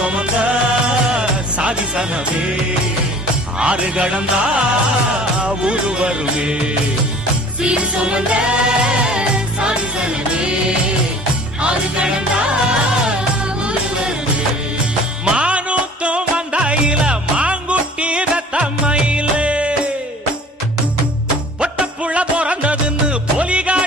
சுமந்த சாதிசனமே ஆறு கடந்தா ஊரு வருமே சீர் சுமந்த சாதிசனமே ஆறு கடந்தா ஊரு வருமே மானூத்தும் வந்தாயில மாங்குட்டி ரத்தம்மையிலே பொட்டப்புள்ள பிறந்ததுன்னு பொலிகா